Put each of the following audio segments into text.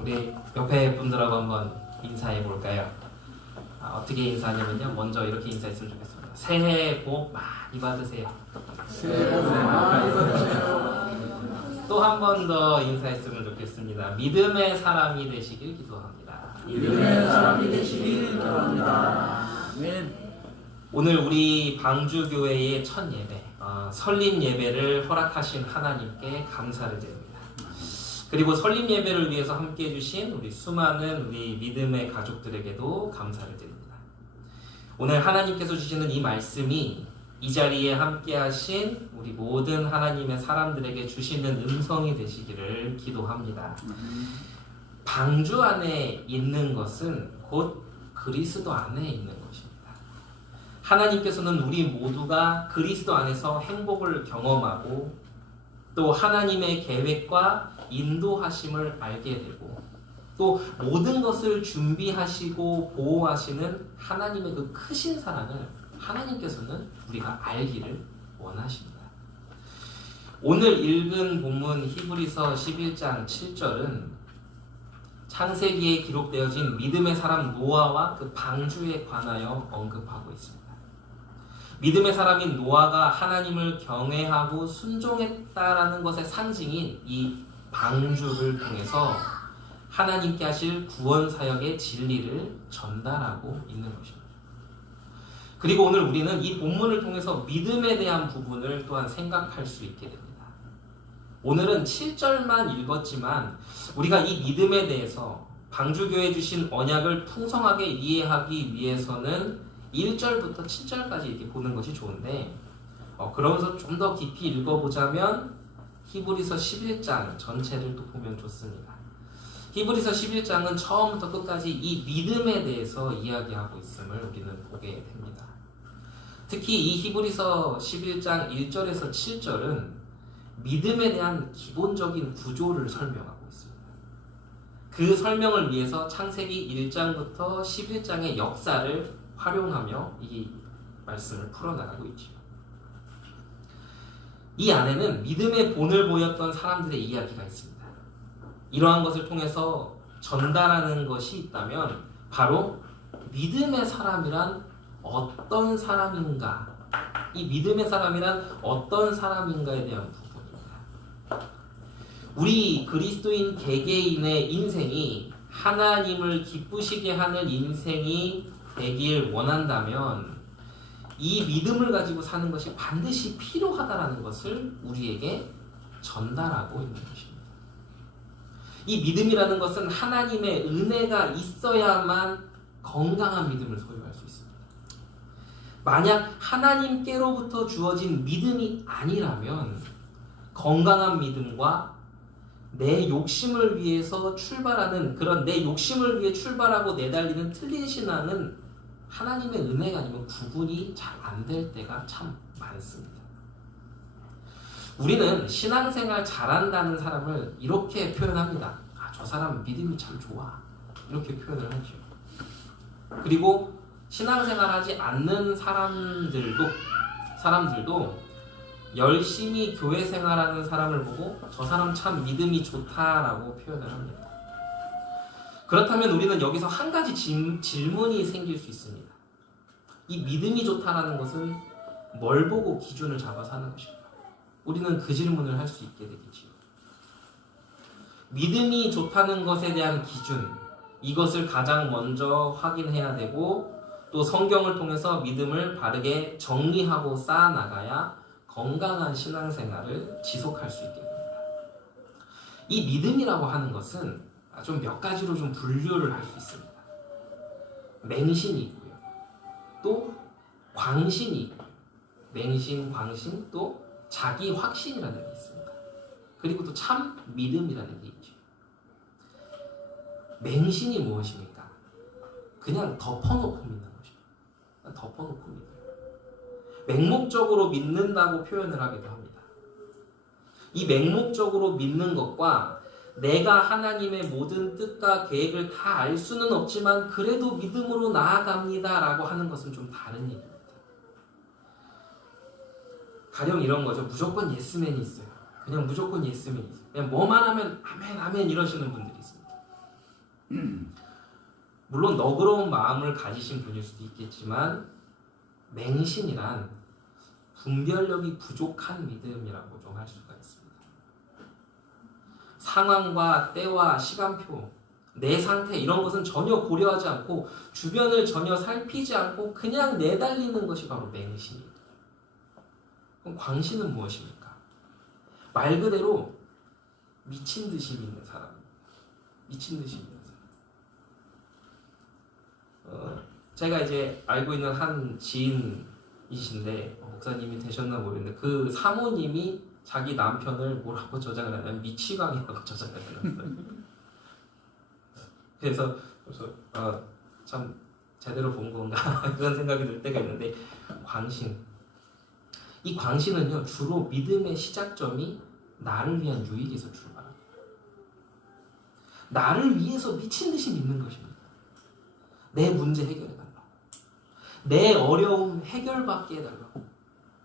우리 옆에 분들하고 한번 인사해 볼까요? 어떻게 인사하냐면요, 먼저 이렇게 인사했으면 좋겠습니다. 새해 복 많이 받으세요. 새해 복 많이 받으세요. 또 한 번 더 인사했으면 좋겠습니다. 믿음의 사람이 되시길 기도합니다. 믿음의 사람이 되시길 기도합니다. 오늘 우리 방주교회의 첫 예배, 설립 예배를 허락하신 하나님께 감사를 드립니다. 그리고 설립 예배를 위해서 함께 해주신 우리 수많은 우리 믿음의 가족들에게도 감사를 드립니다. 오늘 하나님께서 주시는 이 말씀이 이 자리에 함께 하신 우리 모든 하나님의 사람들에게 주시는 음성이 되시기를 기도합니다. 방주 안에 있는 것은 곧 그리스도 안에 있는 것입니다. 하나님께서는 우리 모두가 그리스도 안에서 행복을 경험하고 또 하나님의 계획과 인도하심을 알게 되고 또 모든 것을 준비하시고 보호하시는 하나님의 그 크신 사랑을 하나님께서는 우리가 알기를 원하십니다. 오늘 읽은 본문 히브리서 11장 7절은 창세기에 기록되어진 믿음의 사람 노아와 그 방주에 관하여 언급하고 있습니다. 믿음의 사람인 노아가 하나님을 경외하고 순종했다라는 것의 상징인 이 방주를 통해서 하나님께 하실 구원 사역의 진리를 전달하고 있는 것입니다. 그리고 오늘 우리는 이 본문을 통해서 믿음에 대한 부분을 또한 생각할 수 있게 됩니다. 오늘은 7절만 읽었지만 우리가 이 믿음에 대해서 방주교회 주신 언약을 풍성하게 이해하기 위해서는 1절부터 7절까지 이렇게 보는 것이 좋은데 그러면서 좀 더 깊이 읽어보자면 히브리서 11장 전체를 또 보면 좋습니다. 히브리서 11장은 처음부터 끝까지 이 믿음에 대해서 이야기하고 있음을 우리는 보게 됩니다. 특히 이 히브리서 11장 1절에서 7절은 믿음에 대한 기본적인 구조를 설명하고 있습니다. 그 설명을 위해서 창세기 1장부터 11장의 역사를 활용하며 이 말씀을 풀어나가고 있죠. 이 안에는 믿음의 본을 보였던 사람들의 이야기가 있습니다. 이러한 것을 통해서 전달하는 것이 있다면 바로 믿음의 사람이란 어떤 사람인가, 이 믿음의 사람이란 어떤 사람인가에 대한 부분입니다. 우리 그리스도인 개개인의 인생이 하나님을 기쁘시게 하는 인생이 되길 원한다면 이 믿음을 가지고 사는 것이 반드시 필요하다는 것을 우리에게 전달하고 있는 것입니다. 이 믿음이라는 것은 하나님의 은혜가 있어야만 건강한 믿음을 소유할 수 있습니다. 만약 하나님께로부터 주어진 믿음이 아니라면 건강한 믿음과 내 욕심을 위해서 출발하는 그런 내 욕심을 위해 출발하고 내달리는 틀린 신앙은 하나님의 은혜가 아니면 구분이 잘 안 될 때가 참 많습니다. 우리는 신앙생활 잘한다는 사람을 이렇게 표현합니다. 저 사람 믿음이 참 좋아. 이렇게 표현을 하죠. 그리고 신앙생활 하지 않는 사람들도 열심히 교회 생활하는 사람을 보고 저 사람 참 믿음이 좋다라고 표현을 합니다. 그렇다면 우리는 여기서 한 가지 질문이 생길 수 있습니다. 이 믿음이 좋다라는 것은 뭘 보고 기준을 잡아서 하는 것일까? 우리는 그 질문을 할 수 있게 되겠지요. 믿음이 좋다는 것에 대한 기준, 이것을 가장 먼저 확인해야 되고 또 성경을 통해서 믿음을 바르게 정리하고 쌓아나가야 건강한 신앙생활을 지속할 수 있게 됩니다. 이 믿음이라고 하는 것은 좀 몇 가지로 좀 분류를 할 수 있습니다. 맹신이 있고요. 또 광신이 있고요. 맹신, 광신, 또 자기 확신이라는 게 있습니다. 그리고 또 참 믿음이라는 게 있죠. 맹신이 무엇입니까? 그냥 덮어놓고 믿는 것입니다. 덮어놓고 믿어요. 맹목적으로 믿는다고 표현을 하기도 합니다. 이 맹목적으로 믿는 것과 내가 하나님의 모든 뜻과 계획을 다 알 수는 없지만 그래도 믿음으로 나아갑니다 라고 하는 것은 좀 다른 얘기입니다. 가령 이런 거죠. 무조건 예스맨이 있어요. 그냥 무조건 예스맨이 있어요. 그냥 뭐만 하면 아멘 아멘 이러시는 분들이 있습니다. 물론 너그러운 마음을 가지신 분일 수도 있겠지만 맹신이란 분별력이 부족한 믿음이라고 좀 할 수가 있습니다. 상황과 때와 시간표, 내 상태 이런 것은 전혀 고려하지 않고 주변을 전혀 살피지 않고 그냥 내달리는 것이 바로 맹신입니다. 그럼 광신은 무엇입니까? 말 그대로 미친 듯이 믿는 사람입니다. 미친 듯이 믿는 사람. 제가 이제 알고 있는 한 지인이신데 목사님이 되셨나 모르겠는데 그 사모님이 자기 남편을 뭐라고 저장을 하냐면 미치광이라고 저장을 해놨어요. 그래서 참 제대로 본 건가 그런 생각이 들 때가 있는데 광신. 이 광신은요 주로 믿음의 시작점이 나를 위한 유익에서 출발합니다. 나를 위해서 미친 듯이 믿는 것입니다. 내 문제 해결해달라고. 내 어려움 해결받게 해달라고.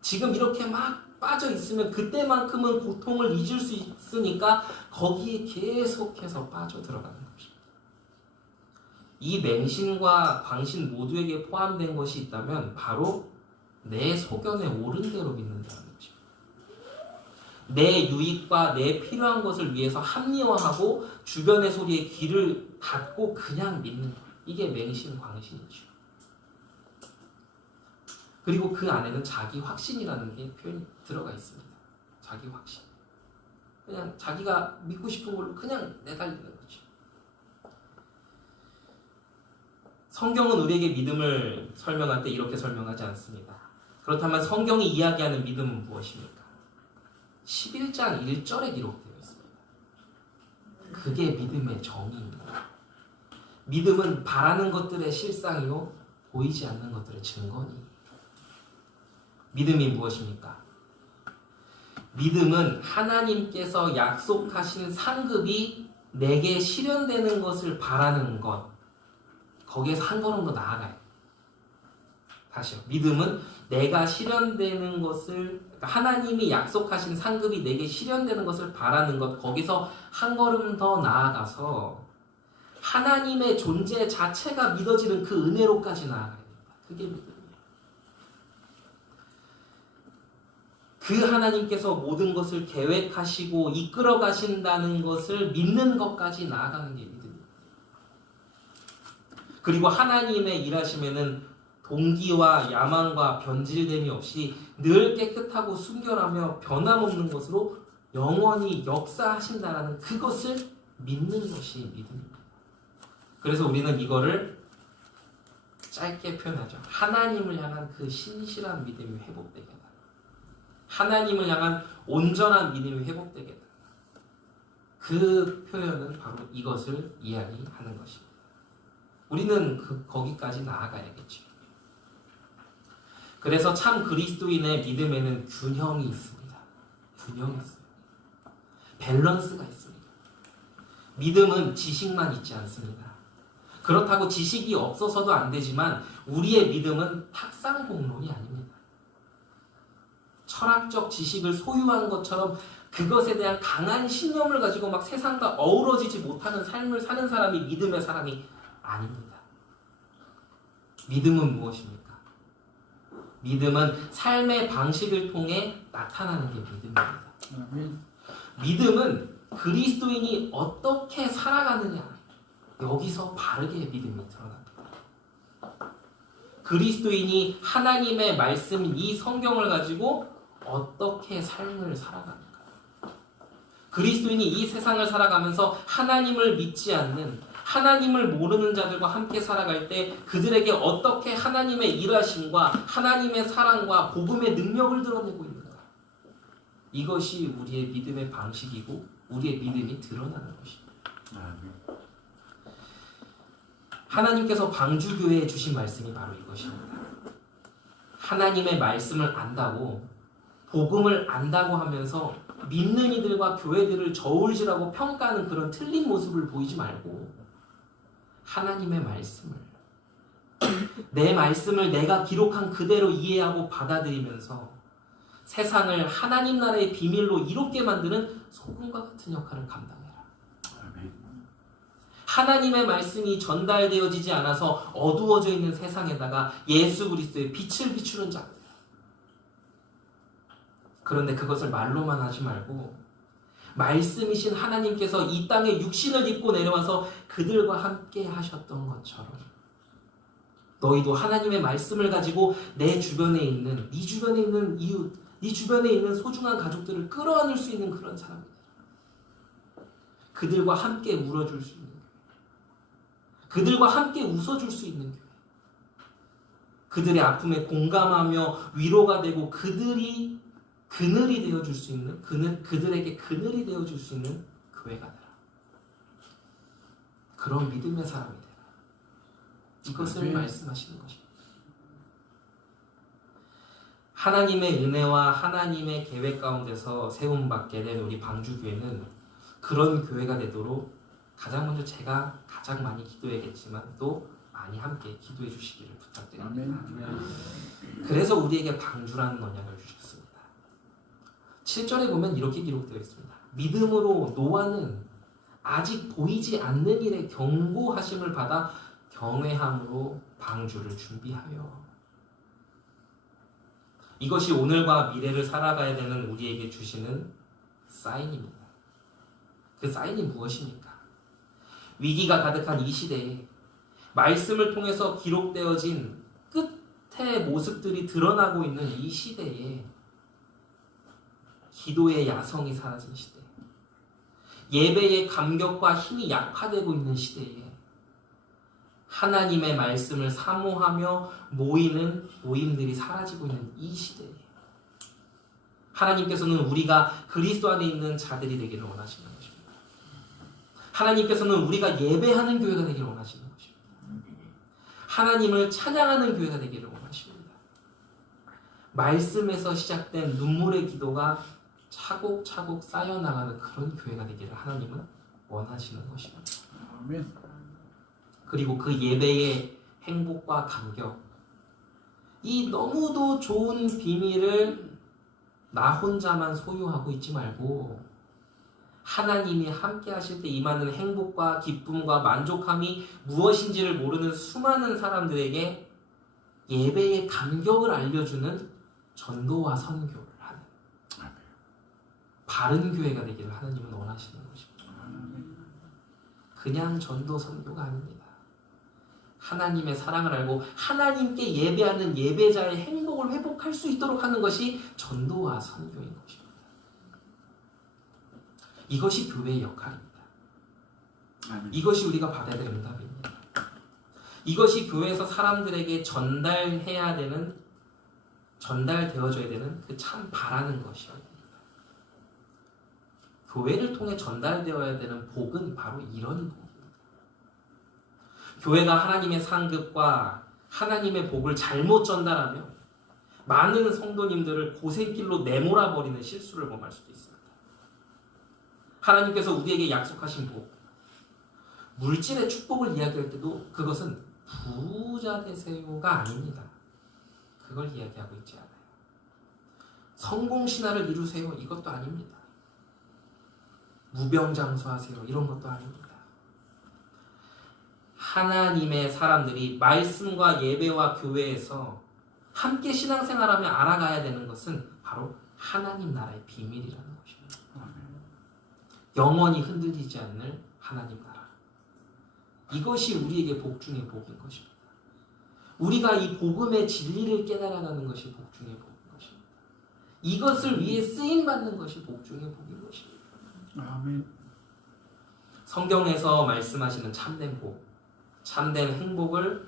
지금 이렇게 막 빠져 있으면 그때만큼은 고통을 잊을 수 있으니까 거기에 계속해서 빠져 들어가는 것입니다. 이 맹신과 광신 모두에게 포함된 것이 있다면 바로 내 소견에 옳은 대로 믿는다는 것입니다. 내 유익과 내 필요한 것을 위해서 합리화하고 주변의 소리에 귀를 닫고 그냥 믿는 것. 이게 맹신, 광신이죠. 그리고 그 안에는 자기 확신이라는 게 표현이 들어가 있습니다. 자기 확신. 그냥 자기가 믿고 싶은 걸로 그냥 내달리는 거죠. 성경은 우리에게 믿음을 설명할 때 이렇게 설명하지 않습니다. 그렇다면 성경이 이야기하는 믿음은 무엇입니까? 11장 1절에 기록되어 있습니다. 그게 믿음의 정의입니다. 믿음은 바라는 것들의 실상이요 보이지 않는 것들의 증거니. 믿음이 무엇입니까? 믿음은 하나님께서 약속하신 상급이 내게 실현되는 것을 바라는 것. 거기에서 한 걸음 더 나아가요. 다시요. 믿음은 내가 실현되는 것을, 그러니까 하나님이 약속하신 상급이 내게 실현되는 것을 바라는 것. 거기서 한 걸음 더 나아가서 하나님의 존재 자체가 믿어지는 그 은혜로까지 나아가야 됩니다. 그게 믿음이에요. 그 하나님께서 모든 것을 계획하시고 이끌어 가신다는 것을 믿는 것까지 나아가는 게 믿음입니다. 그리고 하나님의 일하심에는 동기와 야망과 변질됨이 없이 늘 깨끗하고 순결하며 변함없는 것으로 영원히 역사하신다는 그것을 믿는 것이 믿음입니다. 그래서 우리는 이거를 짧게 표현하죠. 하나님을 향한 그 신실한 믿음이 회복되게 해달라. 하나님을 향한 온전한 믿음이 회복되게 해달라. 그 표현은 바로 이것을 이야기하는 것입니다. 우리는 거기까지 나아가야겠죠. 그래서 참 그리스도인의 믿음에는 균형이 있습니다. 균형이 있어요. 밸런스가 있습니다. 믿음은 지식만 있지 않습니다. 그렇다고 지식이 없어서도 안 되지만 우리의 믿음은 탁상공론이 아닙니다. 철학적 지식을 소유한 것처럼 그것에 대한 강한 신념을 가지고 막 세상과 어우러지지 못하는 삶을 사는 사람이 믿음의 사람이 아닙니다. 믿음은 무엇입니까? 믿음은 삶의 방식을 통해 나타나는 게 믿음입니다. 믿음은 그리스도인이 어떻게 살아가느냐, 여기서 바르게 믿음이 드러납니다. 그리스도인이 하나님의 말씀인 이 성경을 가지고 어떻게 삶을 살아가는가. 그리스도인이 이 세상을 살아가면서 하나님을 믿지 않는, 하나님을 모르는 자들과 함께 살아갈 때 그들에게 어떻게 하나님의 일하심과 하나님의 사랑과 복음의 능력을 드러내고 있는가. 이것이 우리의 믿음의 방식이고 우리의 믿음이 드러나는 것입니다. 하나님께서 방주교회에 주신 말씀이 바로 이것입니다. 하나님의 말씀을 안다고, 복음을 안다고 하면서 믿는 이들과 교회들을 저울질하고 평가하는 그런 틀린 모습을 보이지 말고 하나님의 말씀을, 내 말씀을 내가 기록한 그대로 이해하고 받아들이면서 세상을 하나님 나라의 비밀로 이롭게 만드는 소금과 같은 역할을 감당해라. 하나님의 말씀이 전달되어지지 않아서 어두워져 있는 세상에다가 예수 그리스도의 빛을 비추는 자. 그런데 그것을 말로만 하지 말고 말씀이신 하나님께서 이 땅에 육신을 입고 내려와서 그들과 함께 하셨던 것처럼 너희도 하나님의 말씀을 가지고 내 주변에 있는, 네 주변에 있는 이웃, 네 주변에 있는 소중한 가족들을 끌어안을 수 있는 그런 사람이다. 그들과 함께 울어줄 수 있는 교회. 그들과 함께 웃어줄 수 있는 교회. 그들의 아픔에 공감하며 위로가 되고 그들이 그늘이 되어줄 수 있는, 그들에게 그늘이 되어줄 수 있는 교회가 되라. 그런 믿음의 사람이 되라. 이것을 말씀하시는 것입니다. 하나님의 은혜와 하나님의 계획 가운데서 세움받게 된 우리 방주교회는 그런 교회가 되도록 가장 먼저 제가 가장 많이 기도해야겠지만 또 많이 함께 기도해 주시기를 부탁드립니다. 그래서 우리에게 방주라는 언약을 주셨습니다. 7절에 보면 이렇게 기록되어 있습니다. 믿음으로 노아는 아직 보이지 않는 일에 경고하심을 받아 경외함으로 방주를 준비하여. 이것이 오늘과 미래를 살아가야 되는 우리에게 주시는 사인입니다. 그 사인이 무엇입니까? 위기가 가득한 이 시대에 말씀을 통해서 기록되어진 끝의 모습들이 드러나고 있는 이 시대에 기도의 야성이 사라진 시대, 예배의 감격과 힘이 약화되고 있는 시대에 하나님의 말씀을 사모하며 모이는 모임들이 사라지고 있는 이 시대에 하나님께서는 우리가 그리스도 안에 있는 자들이 되기를 원하시는 것입니다. 하나님께서는 우리가 예배하는 교회가 되기를 원하시는 것입니다. 하나님을 찬양하는 교회가 되기를 원하십니다. 말씀에서 시작된 눈물의 기도가 차곡차곡 쌓여나가는 그런 교회가 되기를 하나님은 원하시는 것입니다. 아멘. 그리고 그 예배의 행복과 감격, 이 너무도 좋은 비밀을 나 혼자만 소유하고 있지 말고 하나님이 함께 하실 때 임하는 행복과 기쁨과 만족함이 무엇인지를 모르는 수많은 사람들에게 예배의 감격을 알려주는 전도와 선교를 하는 바른 교회가 되기를 하나님은 원하시는 것입니다. 그냥 전도 선교가 아닙니다. 하나님의 사랑을 알고 하나님께 예배하는 예배자의 행복을 회복할 수 있도록 하는 것이 전도와 선교인 것입니다. 이것이 교회의 역할입니다. 이것이 우리가 받아야 될 응답입니다. 이것이 교회에서 사람들에게 전달되어져야 되는 그 참 바라는 것이옵니다. 교회를 통해 전달되어야 되는 복은 바로 이런 복입니다. 교회가 하나님의 상급과 하나님의 복을 잘못 전달하며 많은 성도님들을 고생길로 내몰아버리는 실수를 범할 수도 있습니다. 하나님께서 우리에게 약속하신 복, 물질의 축복을 이야기할 때도 그것은 부자 되세요가 아닙니다. 그걸 이야기하고 있지 않아요. 성공신화를 이루세요, 이것도 아닙니다. 무병장수하세요, 이런 것도 아닙니다. 하나님의 사람들이 말씀과 예배와 교회에서 함께 신앙생활하며 알아가야 되는 것은 바로 하나님 나라의 비밀이라는 것입니다. 영원히 흔들리지 않는 하나님 나라. 이것이 우리에게 복 중의 복인 것입니다. 우리가 이 복음의 진리를 깨달아가는 것이 복 중의 복인 것입니다. 이것을 위해 쓰임받는 것이 복 중의 복인 것입니다. 아멘. 성경에서 말씀하시는 참된 복, 참된 행복을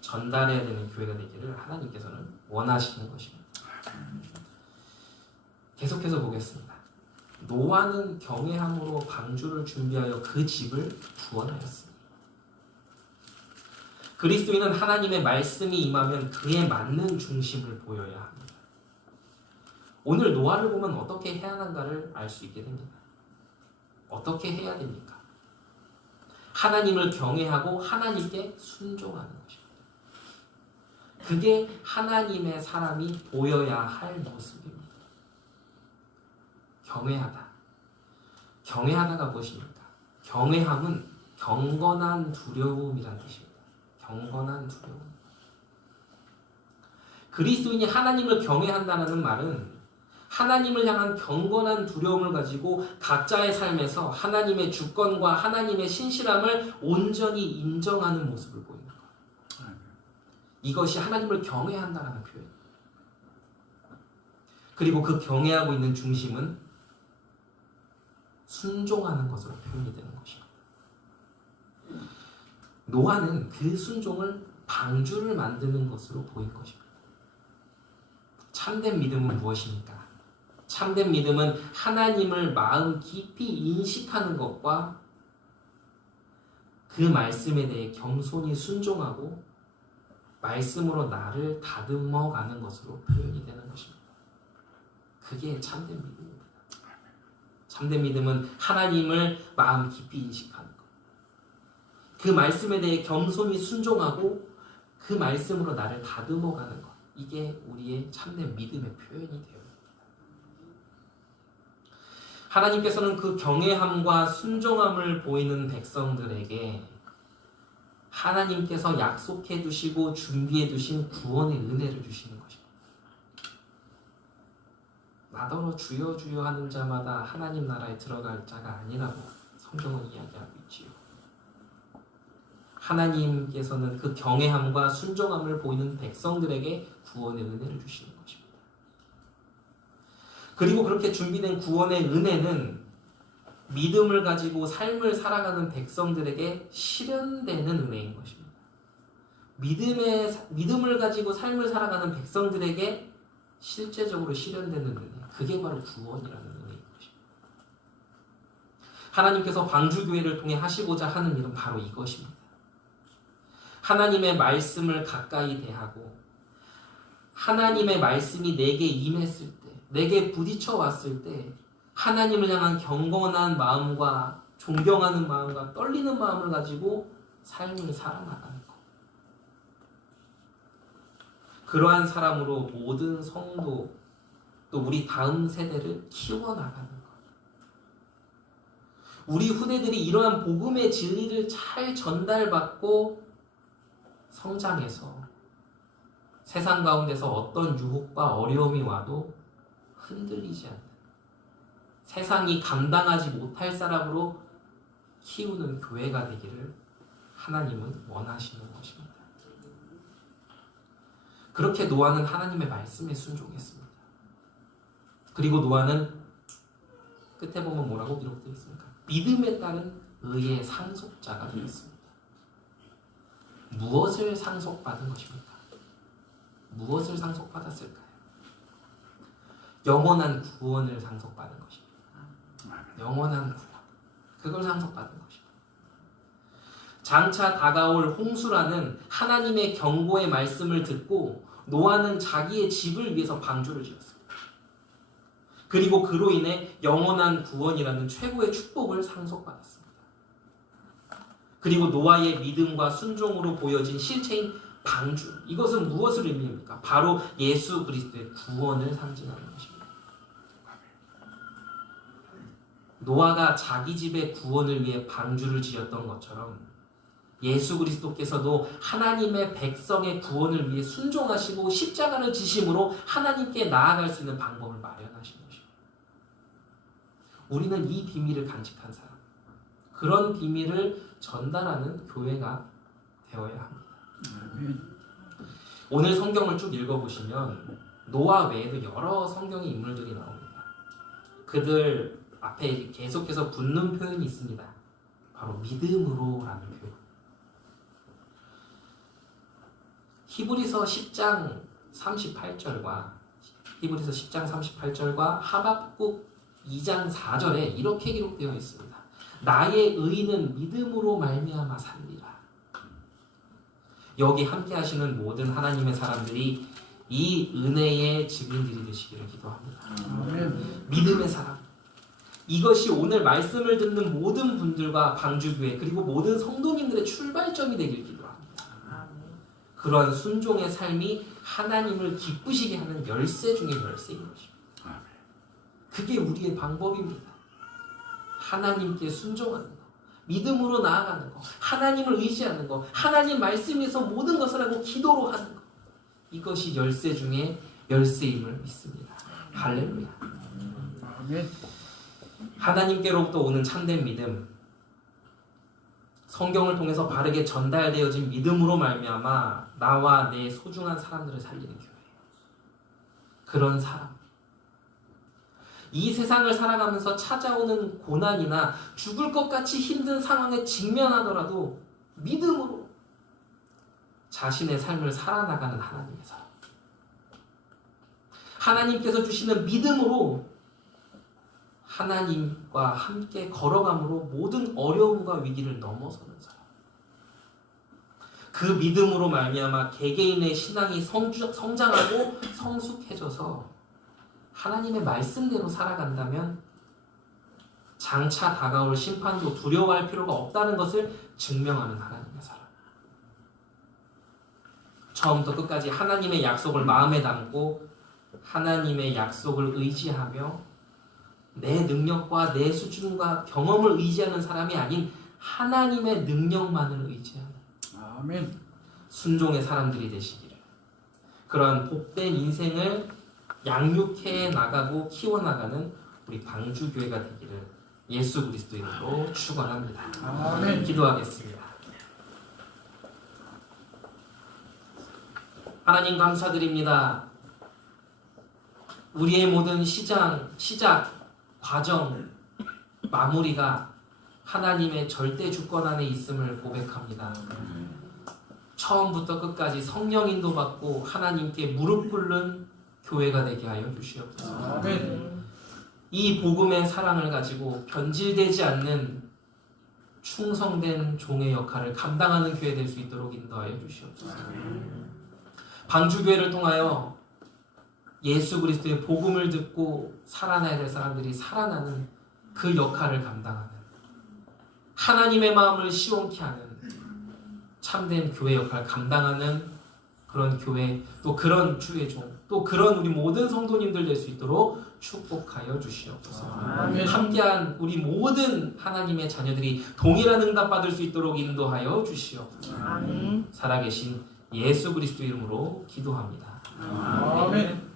전달해야 되는 교회가 되기를 하나님께서는 원하시는 것입니다. 계속해서 보겠습니다. 노아는 경외함으로 방주를 준비하여 그 집을 구원하였습니다. 그리스도인은 하나님의 말씀이 임하면 그에 맞는 중심을 보여야 합니다. 오늘 노아를 보면 어떻게 해야 하는가를 알 수 있게 됩니다. 어떻게 해야 됩니까? 하나님을 경외하고 하나님께 순종하는 것입니다. 그게 하나님의 사람이 보여야 할 모습입니다. 경외하다. 경외하다가 무엇입니까? 경외함은 경건한 두려움이라는 뜻입니다. 경건한 두려움. 그리스도인이 하나님을 경외한다는 말은 하나님을 향한 경건한 두려움을 가지고 각자의 삶에서 하나님의 주권과 하나님의 신실함을 온전히 인정하는 모습을 보이는 거예요. 이것이 하나님을 경외한다는 표현이에요. 그리고 그 경외하고 있는 중심은 순종하는 것으로 표현이 되는 것입니다. 노아는 그 순종을 방주를 만드는 것으로 보인 것입니다. 참된 믿음은 무엇입니까? 참된 믿음은 하나님을 마음 깊이 인식하는 것과 그 말씀에 대해 겸손히 순종하고 말씀으로 나를 다듬어가는 것으로 표현이 되는 것입니다. 그게 참된 믿음입니다. 참된 믿음은 하나님을 마음 깊이 인식하는 것. 그 말씀에 대해 겸손히 순종하고 그 말씀으로 나를 다듬어가는 것. 이게 우리의 참된 믿음의 표현이 되어 있습니다. 하나님께서는 그 경외함과 순종함을 보이는 백성들에게 하나님께서 약속해 두시고 준비해 두신 구원의 은혜를 주시는 것입니다. 나더러 주여 주여 하는 자마다 하나님 나라에 들어갈 자가 아니라고 성경은 이야기하고 있지요. 하나님께서는 그 경외함과 순종함을 보이는 백성들에게 구원의 은혜를 주시는 것입니다. 그리고 그렇게 준비된 구원의 은혜는 믿음을 가지고 삶을 살아가는 백성들에게 실현되는 은혜인 것입니다. 믿음을 가지고 삶을 살아가는 백성들에게 실제적으로 실현되는 은혜. 그게 바로 구원이라는 은혜인 것입니다. 하나님께서 광주교회를 통해 하시고자 하는 일은 바로 이것입니다. 하나님의 말씀을 가까이 대하고 하나님의 말씀이 내게 임했을 때, 내게 부딪혀 왔을 때 하나님을 향한 경건한 마음과 존경하는 마음과 떨리는 마음을 가지고 삶을 살아나가는 것. 그러한 사람으로 모든 성도 또 우리 다음 세대를 키워나가는 것. 우리 후대들이 이러한 복음의 진리를 잘 전달받고 성장해서 세상 가운데서 어떤 유혹과 어려움이 와도 흔들리지 않는 세상이 감당하지 못할 사람으로 키우는 교회가 되기를 하나님은 원하시는 것입니다. 그렇게 노아는 하나님의 말씀에 순종했습니다. 그리고 노아는 끝에 보면 뭐라고 기록되어 있습니까? 믿음에 따른 의의 상속자가 되었습니다. 무엇을 상속받은 것입니까? 무엇을 상속받았을까요? 영원한 구원을 상속받은 것입니다. 영원한 구원. 그걸 상속받은 것입니다. 장차 다가올 홍수라는 하나님의 경고의 말씀을 듣고 노아는 자기의 집을 위해서 방주를 지었습니다. 그리고 그로 인해 영원한 구원이라는 최고의 축복을 상속받았습니다. 그리고 노아의 믿음과 순종으로 보여진 실체인 방주. 이것은 무엇을 의미합니까? 바로 예수 그리스도의 구원을 상징하는 것입니다. 노아가 자기 집의 구원을 위해 방주를 지었던 것처럼 예수 그리스도께서도 하나님의 백성의 구원을 위해 순종하시고 십자가를 지심으로 하나님께 나아갈 수 있는 방법을 마련하신 것입니다. 우리는 이 비밀을 간직한 사람, 그런 비밀을 전달하는 교회가 되어야 합니다. 오늘 성경을 쭉 읽어보시면 노아 외에도 여러 성경의 인물들이 나옵니다. 그들 앞에 계속해서 붙는 표현이 있습니다. 바로 믿음으로라는 표현. 히브리서 10장 38절과 하박국 2장 4절에 이렇게 기록되어 있습니다. 나의 의는 믿음으로 말미암아 살리라. 여기 함께 하시는 모든 하나님의 사람들이 이 은혜의 증인들이 되시기를 기도합니다. 아멘. 믿음의 사람. 이것이 오늘 말씀을 듣는 모든 분들과 방주교회 그리고 모든 성도님들의 출발점이 되길 기도합니다. 그러한 순종의 삶이 하나님을 기쁘시게 하는 열쇠 중에 열쇠인 것입니다. 그게 우리의 방법입니다. 하나님께 순종하는 것. 믿음으로 나아가는 것, 하나님을 의지하는 것, 하나님 말씀에서 모든 것을 하고 기도로 하는 것, 이것이 열쇠 중에 열쇠임을 믿습니다. 할렐루야. 아멘. 하나님께로부터 오는 참된 믿음, 성경을 통해서 바르게 전달되어진 믿음으로 말미암아 나와 내 소중한 사람들을 살리는 교회예요. 그런 사람, 이 세상을 살아가면서 찾아오는 고난이나 죽을 것 같이 힘든 상황에 직면하더라도 믿음으로 자신의 삶을 살아나가는 하나님의 사람, 하나님께서 주시는 믿음으로 하나님과 함께 걸어감으로 모든 어려움과 위기를 넘어서는 사람, 그 믿음으로 말미암아 개개인의 신앙이 성장하고 성숙해져서 하나님의 말씀대로 살아간다면 장차 다가올 심판도 두려워할 필요가 없다는 것을 증명하는 하나님의 사람, 처음부터 끝까지 하나님의 약속을 마음에 담고 하나님의 약속을 의지하며 내 능력과 내 수준과 경험을 의지하는 사람이 아닌 하나님의 능력만을 의지하는 아멘. 순종의 사람들이 되시기를, 그러한 복된 인생을 양육해 나가고 키워나가는 우리 방주교회가 되기를 예수 그리스도의 이름으로 축원합니다. 아멘. 기도하겠습니다. 하나님 감사드립니다. 우리의 모든 시작, 과정, 마무리가 하나님의 절대 주권 안에 있음을 고백합니다. 처음부터 끝까지 성령 인도받고 하나님께 무릎 꿇는 교회가 되게 하여 주시옵소서. 아멘. 이 복음의 사랑을 가지고 변질되지 않는 충성된 종의 역할을 감당하는 교회 될 수 있도록 인도하여 주시옵소서. 방주교회를 통하여 예수 그리스도의 복음을 듣고 살아나야 될 사람들이 살아나는 그 역할을 감당하는, 하나님의 마음을 시원케 하는 참된 교회 역할을 감당하는 그런 교회, 또 그런 주의 종, 또 그런 우리 모든 성도님들 될 수 있도록 축복하여 주시옵소서. 아멘. 함께한 우리 모든 하나님의 자녀들이 동일한 응답 받을 수 있도록 인도하여 주시옵소서. 아멘. 살아계신 예수 그리스도 이름으로 기도합니다. 아멘.